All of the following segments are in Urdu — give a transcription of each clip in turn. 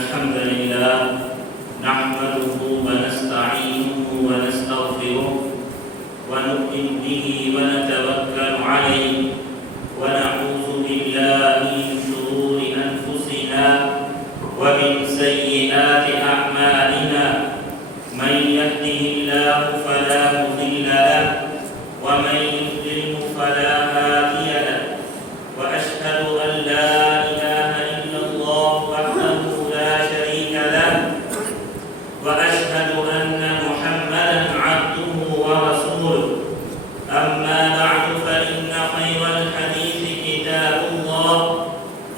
الحمد لله نحمده ونستعينه ونستغفره ونؤمن به ونتوكل عليه ونعوذ بالله من شرور أنفسنا ومن سيئات أعمالنا من يهده الله فلا مضل له ومن يضلل فلا هادي له وأشهد أن لا إله إلا الله وحده لا شريك له وأشهد أن محمدا عبده ورسوله أما بعد فإن خير الحديث كتاب الله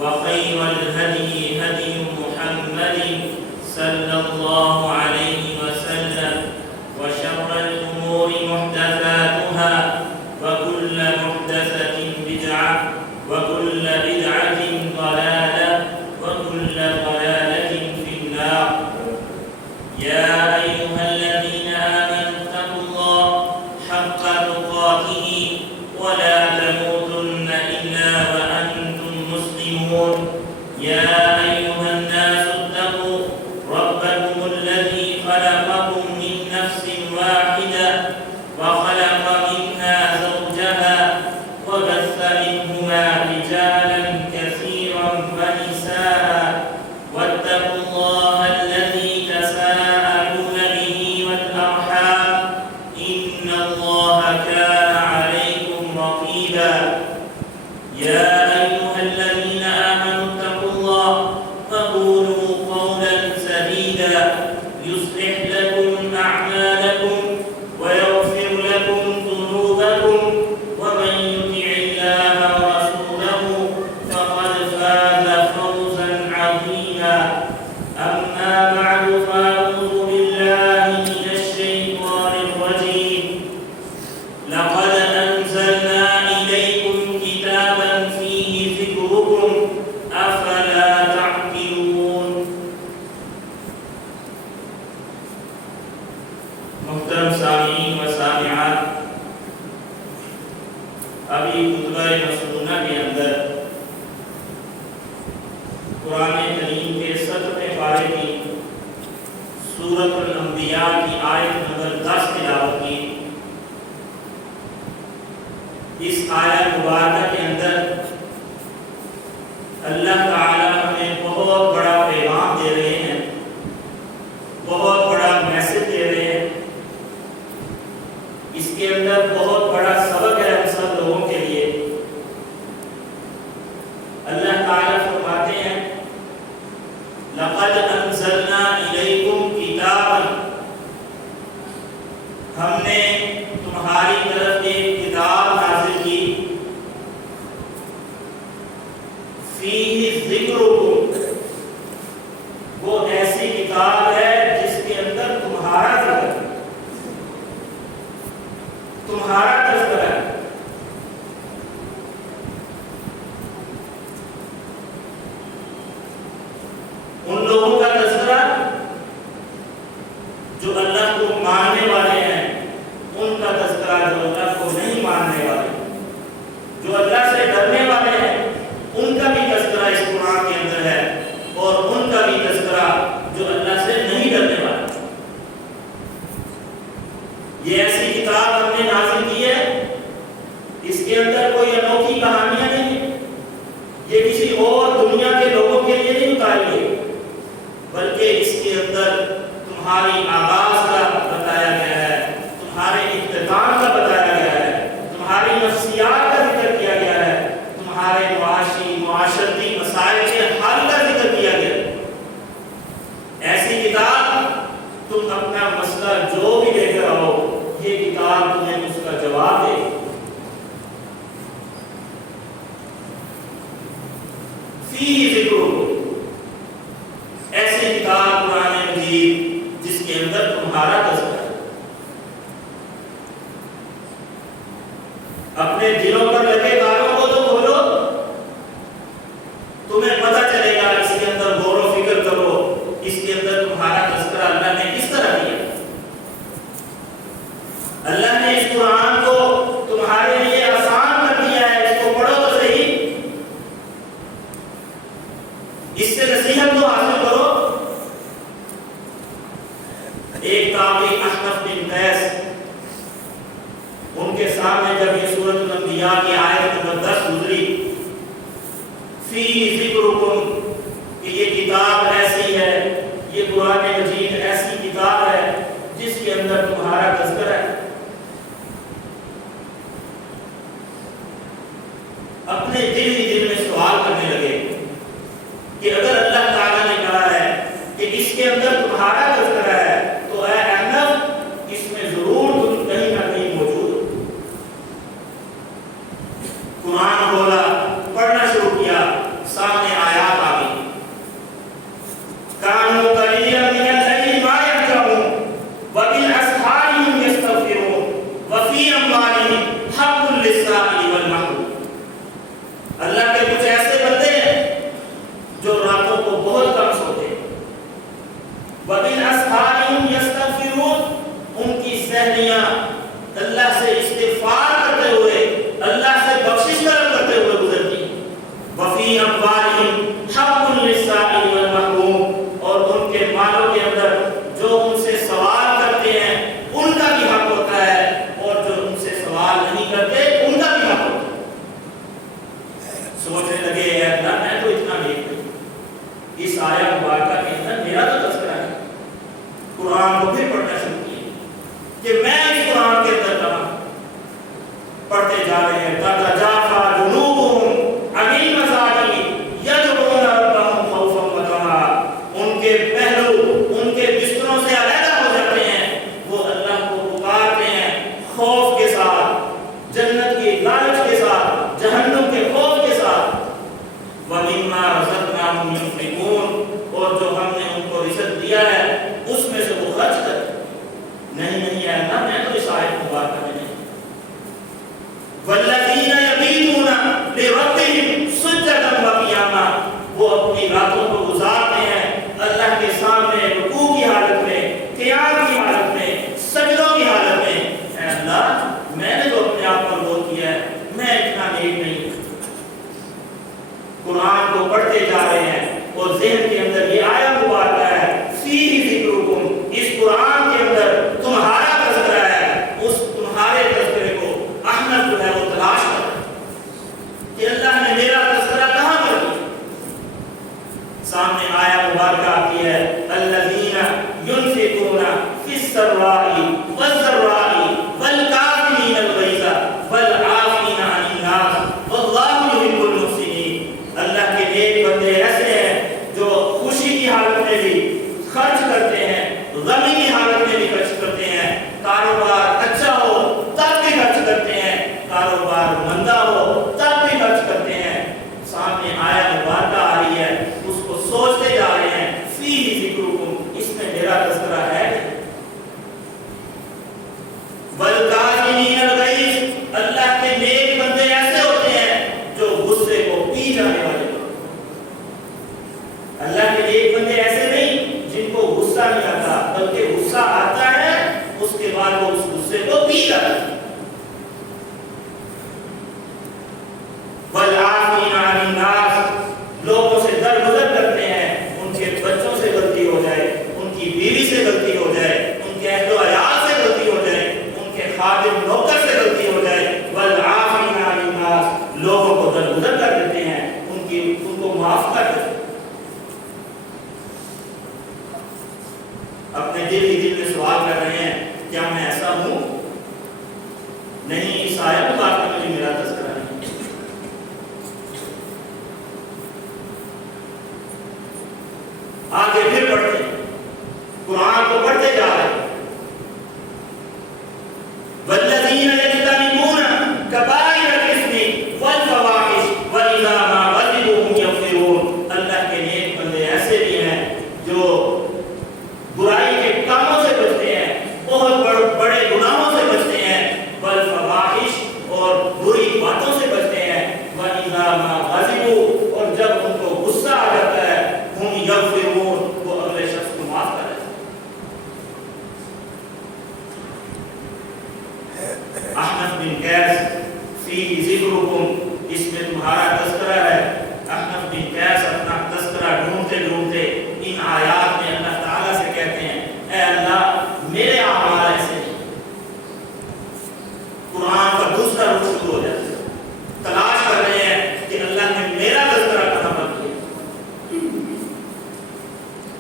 وخير الهدي هدي محمد صلى الله عليه وسلم وشر الأمور محدثاتها وكل محدثة بدعة وكل بدعة ضلالة وكل ضلالة في النار. يا أيها الذين آمنوا اتقوا الله حق تقاته ولا تموتن إلا وأنتم مسلمون. يا أيها الناس اتقوا ربكم الذي خلقكم من نفس واحدة وخلق منها زوجها وبث منهما رجالا كثيرا ونساء واتقوا الله الذي تساءلون به والأرحام إن الله كان عليكم رقيبا. يا أيها الذين آمنوا اتقوا الله فقولوا قولا سديدا يصلح لكم أعمالكم ويغفر لكم ذنوبكم ومن يطع الله ورسوله فقد فاز فوزا عظيما. أما بعد فأعوذ بالله من الشيطان الرجيم. لقد أنزلنا إليكم كتابا فيه ذكركم أفلا تعقلون. محترم سامعین و سامعات، ابھی خطبہ مسنونہ کے اندر قرآن کریم کے 7ویں پارے کی سورۃ الانبیاء کی آیت نمبر 10 تلاوت کی. اس آیت مبارکہ کے اندر اللہ تعالی ہمیں بہت بڑا پیغام دے رہے ہیں، بہت بڑا میسج دے رہے ہیں. اس کے اندر بہت بڑا سبق ہے ہم سب لوگوں کے لیے. اللہ تعالیٰ فرماتے ہیں لَقَدْ أَنزَلْنَا إِلَيْكُمْ كِتَابًا، ہم نے تمہاری طرف ایک کتاب نازل کی. فِيهِ ذِكْرُكُمْ، وہ ایسی کتاب ہے جس کے اندر تمہارا ذکر، تمہارا تذکرہ ہے. ان لوگوں کا تذکرہ جو اللہ کو ماننے والے ہیں، ان کا تذکرہ جو اللہ کو نہیں ماننے والے، جو اللہ سے ڈرنے والے ہیں، ان کا بھی تذکرہ اس قرآن کے اندر ہے، اور ان کا بھی تذکرہ جو اللہ سے نہیں ڈرنے والے. یہ ایسی کتاب ہم نے نازل کی ہے، اس کے اندر کوئی انوکھی کہانیاں نہیں ہیں، یہ کسی اور دنیا کے لوگوں کے لیے نہیں اتاری ہے، بلکہ اس کے اندر تمہاری آغاز کا بتایا گیا ہے، تمہارے اختتام کا بتایا گیا ہے، تمہاری نفسیات کا ذکر کیا گیا ہے، تمہارے معاشرتی مسائل کے حل کا ذکر کیا گیا ہے. ایسی کتاب تم اپنا مسئلہ جو بھی لے کر آؤ، یہ کتاب تمہیں اس کا جواب دے. فِيهِ ذِكْرُكُمْ، ایسی کتاب قرآن مجید جس کے اندر تمہارا تذکرہ ہے. اپنے دلوں پر لگے کانوں کو تو کھولو، تمہیں پتہ چلے گا. اس کے اندر غور و فکر کرو، اس کے اندر تمہارا تذکرہ اللہ نے کس طرح کیا. اللہ نے اس قرآن کو تمہارے لیے آسان کر دیا ہے. اس کو پڑھو تو صحیح. اپنے دل ہی دل میں سوال کرنے لگے کہ اگر اللہ تعالیٰ نے کہا ہے کہ اس کے اندر تمہارا تذکرہ ہے تو اے احمد اس میں ضرور تم کہیں نہ کہیں موجود ہو۔ قرآن کھولا، پڑھنا شروع کیا، سامنے آیات آ گئی، کانوا قلیلا من اللیل ما یہجعون وبالاسحار هم یستغفرون وفی اموالہم حق للسائل والمحروم۔ اللہ کے کچھ ایسے بندے ہیں جو راتوں کو بہت کم سوتے ہیں، وبالاسحار هم یستغفرون، ان کی سحریاں اللہ سے استغفار کرتے ہوئے، اللہ سے بخشش طلب کرتے ہوئے گزرتی ہیں۔ وفی اموالہم حق للسائل والمحروم، اور ان کے مالوں کے اندر جو ان سے سوال کرتے ہیں ان کا بھی حق ہوتا ہے، اور جو ان سے سوال نہیں کرتے ان کا بھی حق ہوتا ہے۔ سوچنے لگے اے اللہ میں تو اتنا نیک نہیں، اس آیت مبارکہ کے اندر میرا تو تذکرہ ہے۔ قرآن کو پھر پڑھنا شروع کیا کہ میں اس قرآن کے اندر کہاں پڑھتے جا رہے ہیں، تتجافا جنوبہم عن المضاجع یدعون ربہم خوفا وطمعا، ان کے پہلو ان کے بستروں سے علیحدہ ہو جاتے ہیں، وہ اللہ کو پکارتے ہیں خوف کے ساتھ، جنت کی لالچ کے ساتھ، جہنم کے خوف کے ساتھ۔ وَمِمَّا رَزَقْنَاهُمْ يُنْفِقُونَ، اور جو ہم نے ان کو رزق دیا ہے اس میں سے وہ خرچ کرتے نہیں ہے اللہ میں تو اس آیت مبارکہ میں نہیں۔ وَالَّذِينَ يَبِيتُونَ لِرَبِّهِمْ سُجَّدًا وَقِيَامًا، وہ اپنی راتوں کو گزارتے ہیں اللہ کے سامنے رکوع کی حالت میں، قیام کی حالت میں، سجدوں کی حالت میں۔ اے اللہ میں نے تو اپنے آپ پر غور کیا ہے، میں اتنا نیک نہیں۔ قرآن کو پڑھتے جا رہے ہیں اور ذہن کے اندر یہ آیت مبارکہ ہے، فیہ ذکرکم، اس قرآن کے اندر تمہارا تذکرہ ہے۔ اس تمہارے تذکرے کو احمد جو ہے وہ تلاش کر کہ اللہ نے میرا تذکرہ کہاں پر کیا۔ سامنے آیت مبارکہ آتی ہے، الذین ينفقون فی السراء والضراء والکاظمین الغیظ والعافین عن الناس واللہ یحب المحسنین۔ اللہ کے نیک بندے ایسے ہیں جو خوشی کی حالت میں بھی خرچ کرتے ہیں، غمی کی حالت میں بھی خرچ کرتے ہیں، کاروبار اچھا ہو تب بھی خرچ کرتے ہیں، کاروبار مندہ ہو تب بھی خرچ کرتے ہیں۔ سامنے آیت مبارکہ آ رہی ہے، اس کو سوچتے جا رہے ہیں، فیہ ذکرکم، اس میں میرا تذکرہ ہے۔ والکاظمین الغیظ، اللہ کے نیک بندے ایسے ہوتے ہیں جو غصے کو پی جانے والے، اللہ کے نیک بندے ایسے نہیں جن کو غصہ نہیں آتا، بلکہ غصہ آتا ہے اس کے بعد وہ اس غصے کو پی جاتے ہیں۔ والعافین عن الناس، لوگوں سے درگزر کرتے ہیں، ان کے بچوں سے غلطی ہو جائے، ان کی بیوی سے غلطی ہو جائے، ان کے اہل و عیال سے غلطی ہو جائے، ان کے خادم نوکر سے غلطی ہو جائے، والعافین عن الناس، لوگوں کو درگزر کر دیتے ہیں، ان کو معاف کر دیتے ہیں۔ اپنے دل ہی دل میں سوال کر رہے ہیں کیا میں ایسا ہوں؟ نہیں، اس آیت مبارکہ میں بھی میرا تذکرہ نہیں۔ آگے پھر پڑھتے ہیں، قرآن کو پڑھتے جا رہے ہیں، والذین یجتنبون کبائر الاثم والفواحش واذا ما غضبوا هم یغفرون۔ اللہ کے نیک بندے ایسے بھی ہیں جو برائی کے کاموں سے بچتے ہیں، بہت بڑے گناہوں سے بچتے ہیں، والفواحش اور بری باتوں سے بچتے ہیں، واذا ما غضبوا، اور جب ان کو غصہ آ جاتا ہے، ہم یغفرون، وہ اگلے شخص کو معاف کر دیتے ہیں۔ احمد بن قیس فی ذکرکم، اس میں تمہارا تذکرہ ہے۔ احمد بن قیس اپنا تذکرہ ڈھونڈتے ڈھونڈتے ان آیات میں اللہ تعالیٰ سے کہتے ہیں، اے اللہ میرے اعمال ایسے نہیں۔ قرآن کا دوسرا رخ شروع ہو جاتا ہے، تلاش کر رہے ہیں کہ اللہ نے میرا تذکرہ کہاں پر کیا۔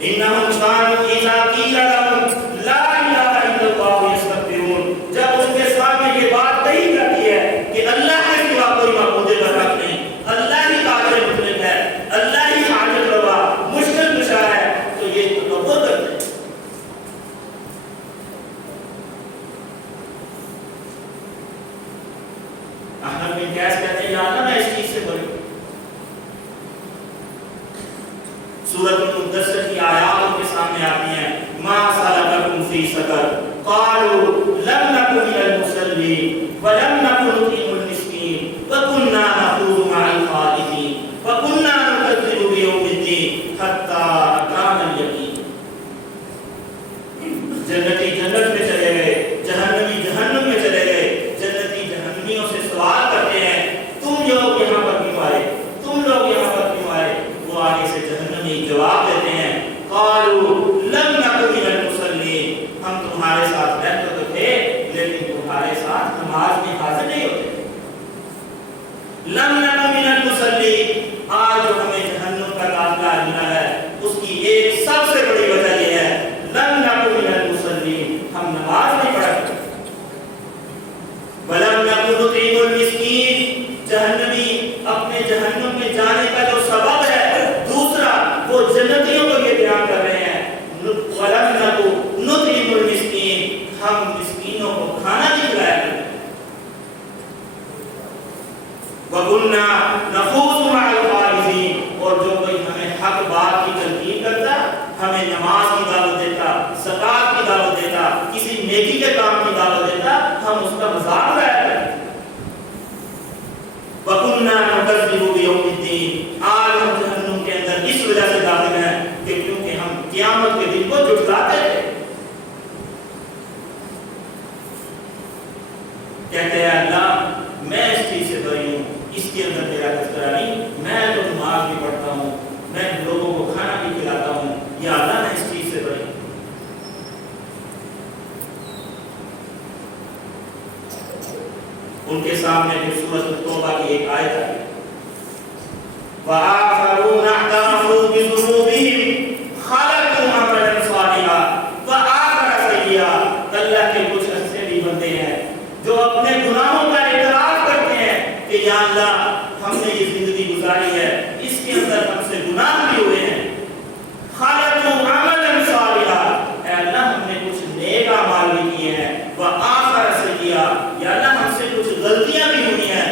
انہم کانوا اذا قیل لہم لا الہ الا اللہ یستکبرون، جب اس کے سامنے یہ بات کہی جاتی ہے کہ اللہ کے سوا کوئی معبود برحق نہیں سکر قالوا لم نكن من المصلين ولم نكن نطعم المسكين وكنا نخوض مع الخائضين وكنا نكذب بيوم الدين حتى أتانا اليقين. جنتی جنت میں چلے گئے, جہنمی جہنم میں چلے گئے. جنتی جہنمیوں سے سوال کرتے ہیں تم لوگ یہاں پر کیوں آئے, تم لوگ یہاں پر کیوں آئے؟ وہ آگے سے جہنمی جواب دیتے ہیں قالوا لم نكن من المصلين, ہم تمہارے ساتھ رہتے تو تھے لیکن تمہارے ساتھ نماز میں حاضر نہیں ہوتے. لم نكن من المصلين, آج جو ہمیں جہنم کا داخلہ ملا ہے اس کی ایک سب سے بڑی وجہ یہ ہے لم نكن من المصلين, ہم نماز نہیں پڑھتے. ولم نكن نطعم المسكين, جہنمی اپنے جہنم میں جانے کا جو سبب ہے دوسرا وہ جنتیوں کو یہ بیان کر رہے ہیں ولم نكن نطعم المسكين, ہم مسکینوں کو کھانا نہیں کھلایا کرتے. وَكُنَّا نَخُوضُ مَعَ الْخَائِضِينَ, اور جو کوئی ہمیں حق بات کی تلقین کرتا, ہمیں نماز کی دعوت دیتا, زکات کی دعوت دیتا, کسی نیکی کے کام کی دعوت دیتا, ہم اس کا مذاق اڑایا کرتے. وَكُنَّا نُكَذِّبُ بِيَوْمِ الدِّينِ, آج ہم جہنم کے اندر اس وجہ سے داخل ہیں کہ کیونکہ ہم قیامت کے دن کو جھٹلاتے تھے. کہتے ہیں اللہ میں اس چیز سے بری ہوں, اس کے اندر میرا تذکرہ نہیں, میں تو نماز بھی پڑھتا ہوں, میں لوگوں کو کھانا بھی کھلاتا ہوں, یا اللہ میں اس چیز سے بری ہوں. ان کے سامنے پھر سورۃ توبہ کی ایک آیت ہے وَآخَرُونَ اعْتَرَفُوا بِذُنُوبِهِمْ خَلَقُوا عَمَلًا صَالِحًا وَآخَرَ سَيِّئًا. اللہ کے کچھ ایسے بھی بندے ہیں جو اپنے گناہوں کا اعتراف کرتے ہیں کہ یا اللہ ہم نے یہ زندگی گزاری ہے اس کے اندر ہم سے گناہ بھی ہوئے ہیں. خَلَقُوا عَمَلًا صَالِحًا, اے اللہ ہم نے کچھ نیک اعمال بھی کیے ہیں. وَآخَرَ سَيِّئًا, یا اللہ ہم سے کچھ غلطیاں بھی ہوئی ہیں.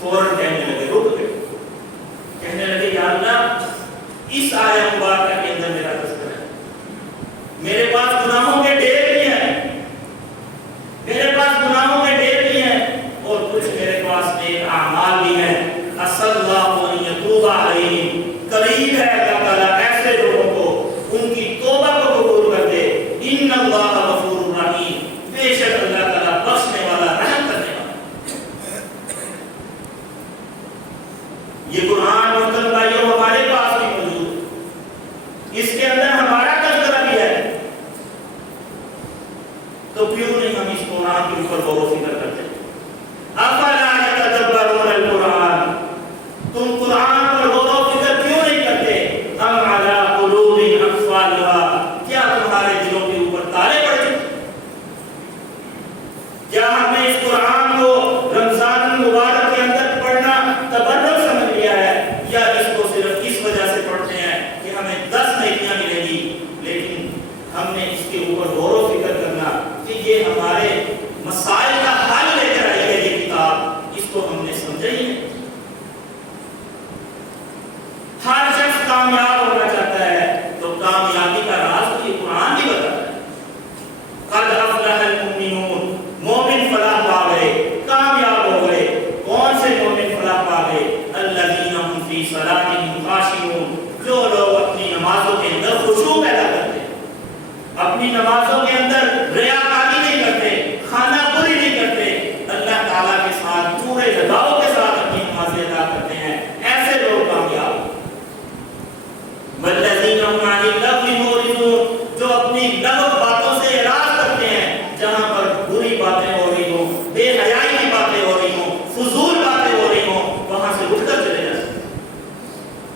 فوراً کہنے لگے, رک گئے, کہنے لگے یا اللہ اس آیت مبارکہ کے اندر میرا تذکرہ ہے, میرے پاس گناہوں کے ڈھیر بھی ہیں, میرے پاس گناہوں کے ڈھیر بھی ہیں, اور کچھ میرے پاس نیک اعمال بھی ہیں. عَسَى اللَّهُ أَن يَتُوبَ عَلَيْهِمْ, قریب ہے اللہ تعالیٰ ایسے لوگوں کو ان کی توبہ کو قبول کر دے. إِنَّ اللَّهَ غَفُورٌ رَحِيمٌ, بے شک اللہ تعالیٰ بخشنے والا, رحم کرنے والا. یہ قرآن محترم بھائیوں ہمارے پاس بھی موجود, اس کے اندر ہمارا تذکرہ بھی ہے, تو کیوں نہیں ہم اس قرآن کے اوپر غور و فکر کرتے؟ افلا یتدبرون القرآن, تم قرآن پر غور و فکر کیوں نہیں کرتے؟ ام علی قلوب اقفالها, کیا تمہارے دلوں کے اوپر تالے پڑ چکے؟ کیا ہم نے اس قرآن کو رمضان المبارک کے اندر پڑھنا تبرک سمجھ لیا ہے, یا اس کو صرف اس وجہ سے پڑھتے ہیں کہ ہمیں 10 نیکیاں ملیں گی, لیکن ہم نے اس کے اوپر غور و فکر کرنا کہ یہ ہمارے مسائل کا حل لے کر آئی ہے یہ کتاب, اس کو ہم نے سمجھا ہی ہے. ہر شخص کامیاب ہونا چاہتا ہے تو کامیابی کا راز تو یہ قرآن بھی بتاتا ہے. قد افلح المؤمنون, مومن فلاح پا گئے, کامیاب ہو گئے. کون سے مومن فلاح پا گئے؟ الذین هم فی صلاتهم خاشعون, جو لوگ اپنی نمازوں کے اندر خشوع پیدا کرتے ہیں, اپنی نمازوں کے اندر ریاکاری نہیں کرتے, خانہ پوری نہیں کرتے, اللہ تعالیٰ کے ساتھ پورے لگاؤ کے ساتھ اپنی نمازیں ادا کرتے ہیں, ایسے لوگ کامیاب. والذین هم عن اللغو معرضون, جو اپنی لغو باتوں سے اعراض کرتے ہیں, جہاں پر بری باتیں ہو رہی ہوں, بے حیائی کی باتیں ہو رہی ہوں, فضول باتیں ہو رہی ہوں, وہاں سے اٹھ کر چلے جاتے ہیں.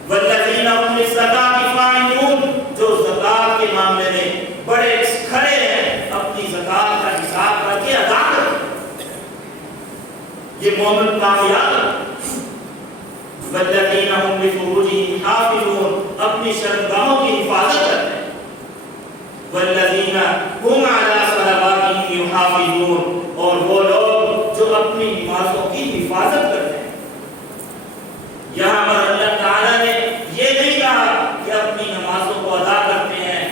والذین هم للزکاۃ فاعلون, جو زکات کے معاملے میں بڑے کھڑے ہیں, اپنی زکات کا حساب کر کے ادا کرتے ہیں, یہ مومن کامیاب. والذین هم لفروجهم حافظون, اپنی شرمگاہوں کی حفاظت کرتے ہیں. والذین هم علی صلواتهم یحافظون, اور وہ لوگ جو اپنی نمازوں کی حفاظت کرتے ہیں. یہاں پر اللہ تعالیٰ نے یہ نہیں کہا کہ اپنی نمازوں کو ادا کرتے ہیں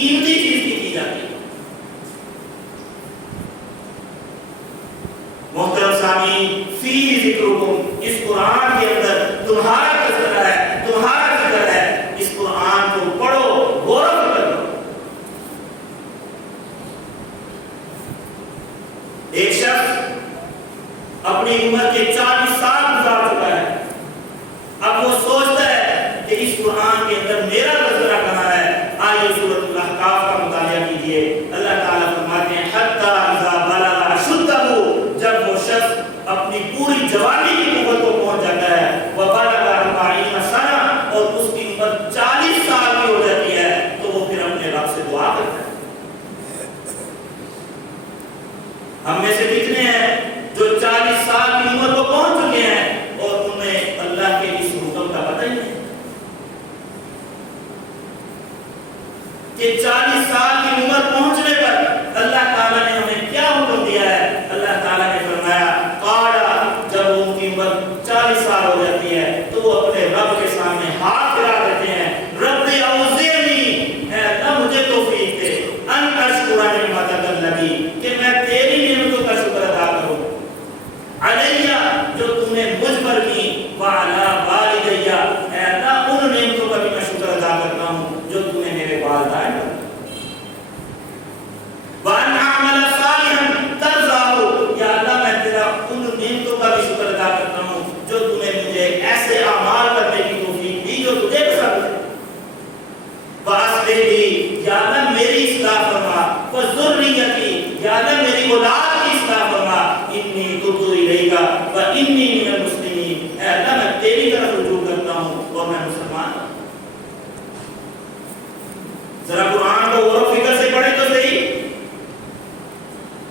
قیمتی چیز کی جاتی ہے۔ محترم سامعین، فی ذکرکم، اس قرآن کے اندر تمہارا تذکرہ ہے، تمہارا ذکر ہے۔ اس قرآن کو پڑھو، غور و فکر کرو۔ ایک شخص اپنی عمر کے 40 سال گزار چکا ہے، اب وہ سوچتا ہے کہ اس قرآن کے اندر میرا تذکرہ کہاں ہے؟ آئیے سورۃ الاحقاف کا مطالعہ کیجیے۔ اللہ تعالیٰ فرماتے ہیں حتی اذا بلغ اشدہ، جب وہ شخص اپنی پوری جوانی کی قوت کو پہنچ جاتا ہے، وبلغ 40 سنہ، اور اس کی عمر 40 سال کی ہو جاتی ہے، تو وہ پھر اپنے رب سے دعا کرتا ہے۔ ہم میں سے کتنے ہیں جو 40 سال کی عمر کو پہنچ چکے ہیں اور انہیں اللہ کے اس حکم کا پتہ ہی نہیں کہ 40 سال کی عمر پہنچنے پر اللہ تعالیٰ نے ہمیں کیا حکم دیا ہے؟ اللہ تعالیٰ نے فرمایا قالا، جب ان کی عمر 40 سال ہو جاتی ہے تو وہ اپنے رب کے سامنے ہاتھ پھیلا دیتے ہیں، رب اوزعنی، اے اللہ مجھے توفیق دے، ان اشکر نعمتک التی، کہ میں تیری نعمتوں کا شکر ادا کروں، علیہ، جو تم نے مجھ پر کی، وعلی والدیہ، اے اللہ ان نعمتوں کا بھی میں شکر ادا کرتا ہوں جو تم نے میرے والدین پر، وان اعمل صالحا ترضاه، یا اللہ میں تیرا ان نعمتوں کا بھی شکر ادا کرتا ہوں جو تم نے مجھے ایسے اعمال کرنے کی توفیق دی جو تجھے پسند ہے، واسلح لی، یا اللہ میری اصلاح فرما، وذریتی، یا اللہ میری اولاد کی اصلاح فرما، انی تبت الیک وانی من المسلمین، اے اللہ میں تیری طرف رجوع کرتا ہوں اور میں مسلمان ہوں۔ ذرا قرآن کو غور و فکر سے پڑھیں تو صحیح۔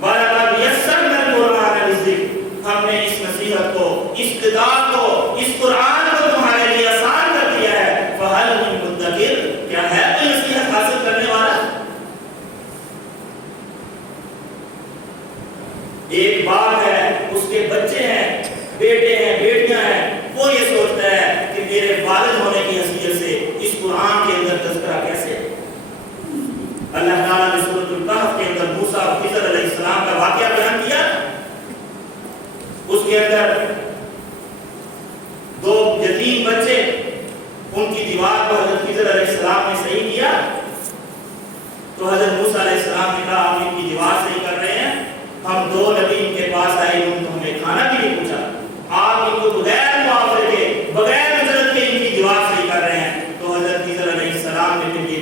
وَلَقَدْ يَسَّرْنَا الْقُرْآنَ لِلذِّكْرِ، ہم نے اس نصیحت کو، اس خطاب کو، اس قرآن کو تمہارے لیے آسان کر دیا ہے، فَهَلْ مِن مُدَّكِرٍ، کیا ہے کوئی نصیحت حاصل کرنے والا؟ ایک باپ ہے، اس کے بچے ہیں، بیٹے ہیں، بیٹیاں ہیں، وہ یہ سوچتا ہے کہ میرے والد ہونے کی حیثیت سے اس قرآن کے اندر تذکرہ کیسے ہے؟ اللہ تعالیٰ نے سورۃ الکہف کے اندر موسیٰ اور خضر علیہ السلام کا واقعہ بیان کیا۔ اس کے اندر دو یتیم بچے، ان کی دیوار کو حضرت خضر علیہ السلام نے صحیح کیا تو حضرت موسیٰ علیہ السلام نے کہا آپ ان کی دیوار صحیح کر رہے ہیں، ہم دو نبی ان کے پاس آئے، انہوں نے ہمیں کھانا بھی نہیں پوچھا، آپ ان کو بغیر معاوضے کے، بغیر اجرت کے ان کی دیوار صحیح کر رہے ہیں۔ تو حضرت خضر علیہ السلام نے پھر یہ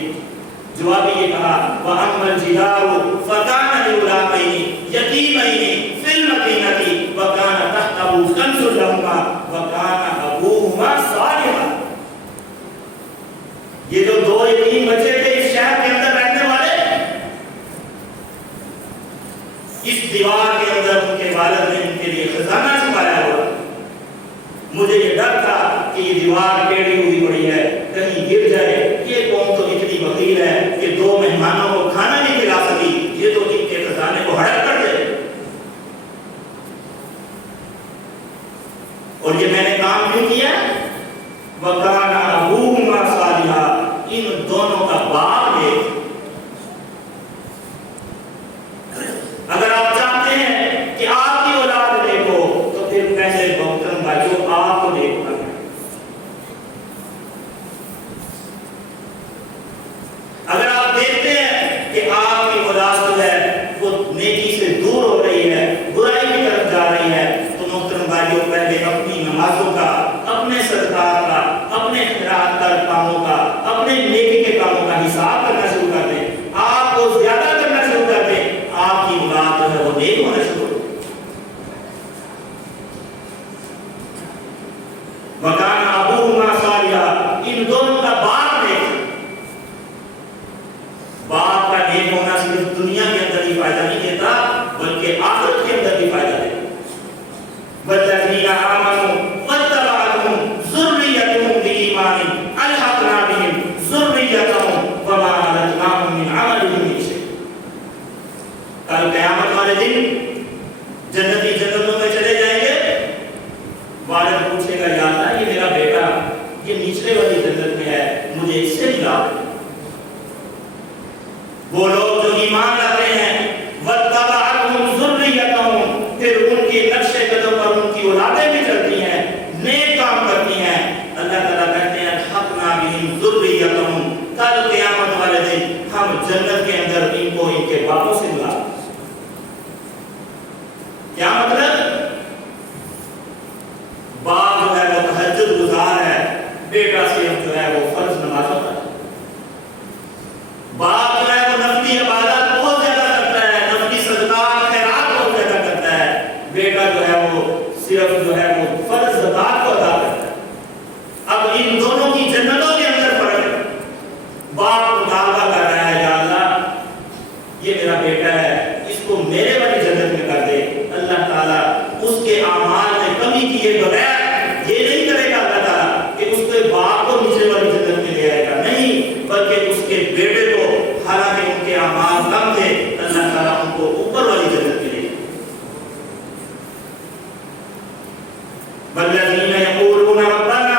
جواب یہ کہا وَأَمَّا الْجِدَارُ فَكَانَ لِغُلَامَيْنِ يَتِيمَيْنِ فِي الْمَدِينَةِ وَكَانَ تَحْتَهُ كَنْزٌ لَهُمَا وَكَانَ أَبُوهُمَا صَالِحًا، یہ جو دو یتیم بچے تھے اس شہر کے اندر رہنے والے، اس دیوار کے اندر ان کے والد نے ان کے لیے خزانہ چھپایا ہوا، مجھے یہ ڈر تھا کہ یہ دیوار ٹیڑھی ہوئی پڑی ہے، کہیں گر جائے، یہ قوم تو اتنی بخیل ہے کہ دو مہمانوں کو کھانا نہیں کھلا سکی، یہ تو ان کے خزانے کو ہڑپ کر دے، اور یہ میں نے کام کیوں کیا؟ وَكَانَ أَبُوهُمَا صَالِحًا، ان دونوں کا باپ نیک۔ اگر آپ چاہتے ہیں کہ آپ کی اولاد نیک ہو تو پھر پہلے محترم بھائیوں آپ کو نیک کرنا ہے۔ اگر آپ دیکھتے ہیں کہ آپ کی اولاد جو ہے وہ نیکی سے دور ہو رہی ہے، برائی کی طرف جا رہی ہے، تو محترم بھائیوں پہلے اپنی نمازوں کا، اپنے صدقات کا، اپنے خیرات کا کاموں کا، اپنے نیکی کے کاموں کا حساب کرنا شروع کر دیں، آپ کو زیادہ کرنا شروع کر دیں، آپ کی اولاد جو ہے وہ نیک ہونا شروع ہو۔ وَكَانَ أَبُوهُمَا صَالِحًا، ان دونوں کا باپ نیک۔ باپ کا نیک ہونا صرف دنیا کے اندر ہی فائدہ نہیں دیتا بلکہ آخرت کے اندر بھی فائدہ دیتا۔ وَالَّذِينَ آمَنُوا وَاتَّبَعَتْهُمْ ذُرِّيَّتُهُم بِإِيمَانٍ أَلْحَقْنَا بِهِمْ ذُرِّيَّتَهُم وَمَا أَلَتْنَاهُم مِّنْ عَمَلِهِم مِّن شَيْءٍ۔ کل قیامت والے دن جنتی جنتوں میں چلے جائیں گے، والد پوچھے گا یا اللہ یہ میرا بیٹا یہ نچلے والی جنت میں ہے، مجھے اس سے ملا۔ وہ لوگ جو ایمان لاتے ہیں وَاتَّبَعَتْهُمْ ذُرِّيَّتُهُمْ، پھر ان کے نقش قدم پر ان کی اولادیں بھی چلتی ہیں، نیک کام کرتی ہیں، اللہ تعالیٰ کہتے ہیں حَقْنَا بِهِمْ ذُرِّيَّتُهُمْ، کل قیامت والے دن ہم جنت کے اندر ان کو ان کے باپوں سے ملا۔ کیا مطلب؟ باپ جو ہے وہ تہجد گزار ہے، بیٹا صرف جو ہے وہ فرض نماز ہوتا ہے۔ باپ جو ہے وہ نفلی عبادات بہت زیادہ کرتا ہے، نفلی صدقات خیرات بہت زیادہ کرتا ہے، بیٹا جو ہے وہ صرف جو ہے وہ فرض زکات کو ادا کرتا ہے۔ اب ان دونوں کی جنتوں کے اندر فرق ہے۔ باپ مطالبہ کر رہا ہے یا اللہ یہ میرا بیٹا ہے، اس کو میرے والی جنت میں کر دے۔ اللہ تعالیٰ اس کے اعمال میں کمی کیے بغیر یہ نہیں کرے گا اللہ تعالیٰ کہ اس کے باپ کو نیچے والی جنت میں لے آئے گا، نہیں، بلکہ اس کے بیٹے کو، حالانکہ ان کے اعمال کم تھے، اللہ تعالیٰ ان کو اوپر والی جنت میں لے گا۔ والذین یقولون ربنا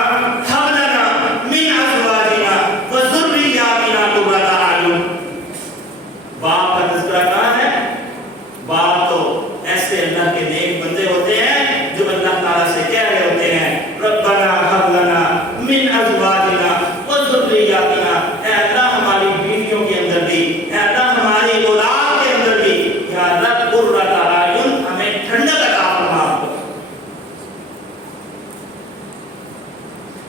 هب لنا من ازواجنا وذریاتنا قرۃ اعین، باپ کا تذکرہ کہاں ہے؟ باپ تو ایسے اللہ کے نیک بندے ہوتے ہیں جو اللہ تعالیٰ سے کہہ رہے ہوتے ہیں ربنا هب لنا من ازواجنا وذریاتنا، اے اللہ ہماری بیویوں کے اندر بھی، اے اللہ ہماری اولاد کے اندر بھی، یا اللہ قرۃ اعین، ہمیں ٹھنڈک عطا فرما،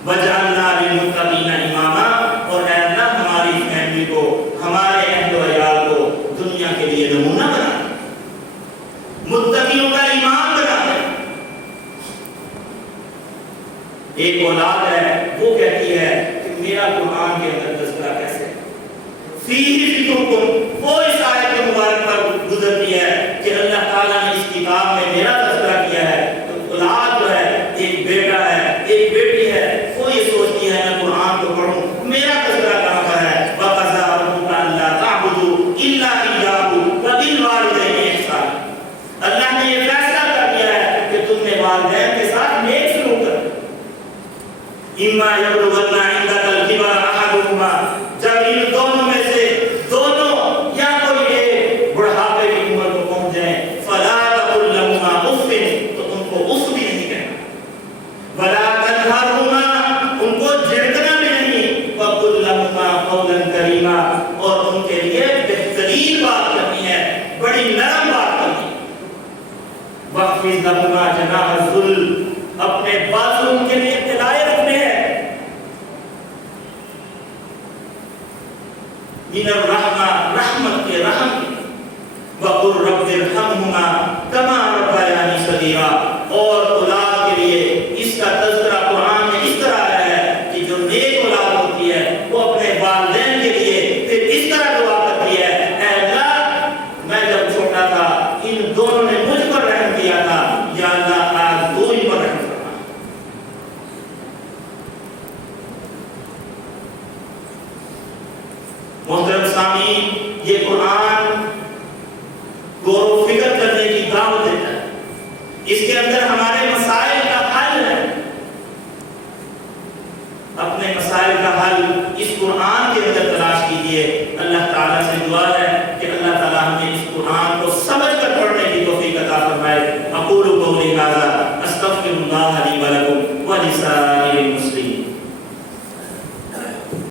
وجعلنا للمتقین اماما، اور اے اللہ ہماری فیملی کو، ہمارے اہل و عیال کو دنیا کے لیے نمونہ بنا، متقیوں کا امام بنا دے۔ ایک اولاد ہے وہ کہتی ہے کہ میرا قرآن کے اندر تذکرہ کیسے ہے؟ فیہ ذکرکم، وہ اس آیت کے مبارک پر گزرتی ہے کہ اللہ تعالیٰ نے اس کتاب میں میرا تذکرہ کیا ہے۔ تو اولاد جو ہے، ایک بیٹا ہے، ایک بیٹی ہے، وہ یہ سوچتی ہے میں قرآن کو پڑھوں، میرا تذکرہ کہاں پر ہے؟ وَقَضَىٰ رَبُّكَ أَلَّا تَعْبُدُوا إِلَّا إِيَّاهُ وَبِالْوَالِدَيْنِ إِحْسَانًا، اللہ نے یہ فیصلہ کر دیا ہے کہ تم نے والدین کے ساتھ نیک سلوک کرنا۔ اِمَّا يَبْلُغَنَّ عِندَكَ الْكِبَرَ أَحَدُهُمَا، جب ان دونوں میں سے دونوں یا کوئی ایک بڑھاپے کی عمر کو پہنچ جائیں، فَلَا تَقُل لَهُمَا أُفٍّ، تو ان کو اف بھی نہیں کہنا، وَلَا تَنْهَرْهُمَا، ان کو جھڑکنا بھی نہیں، وَقُل لَهُمَا قَوْلًا كَرِيمًا، اور ان کے لیے بہترین بات کرنی ہے، بڑی نرم بات کرنی ہے۔ وَخْفِضْ لَهُمَا جَنَاحَ الذُّلِّ، اپنے بازو ان کے لیے پھیلائے رکھنے ہیں، من الرحمہ، رحمت کے رحم، وَقُلْ رَبِّ ارْحَمْهُمَا كَمَا رَبَّيَانِي صَغِيرًا، اور اولاد کے لیے اس کا تذکرہ قرآن میں اس طرح آیا ہے کہ جو نیک اولاد ہوتی ہے وہ اپنے والدین کے لیے پھر اس طرح دعا کرتی ہے، اے اللہ میں جب چھوٹا تھا ان دونوں نے مجھ پر رحم کیا تھا، یا اللہ آج تو ان پر رحم کرنا۔ محترم سامعین، یہ قرآن غور و فکر کرنے کی دعوت دیتا ہے، اس کے اندر ہمارے مسائل کا حل ہے۔ اپنے مسائل کا حل اس قرآن کے اندر تلاش کیجیے۔ اللہ تعالیٰ سے دعا ہے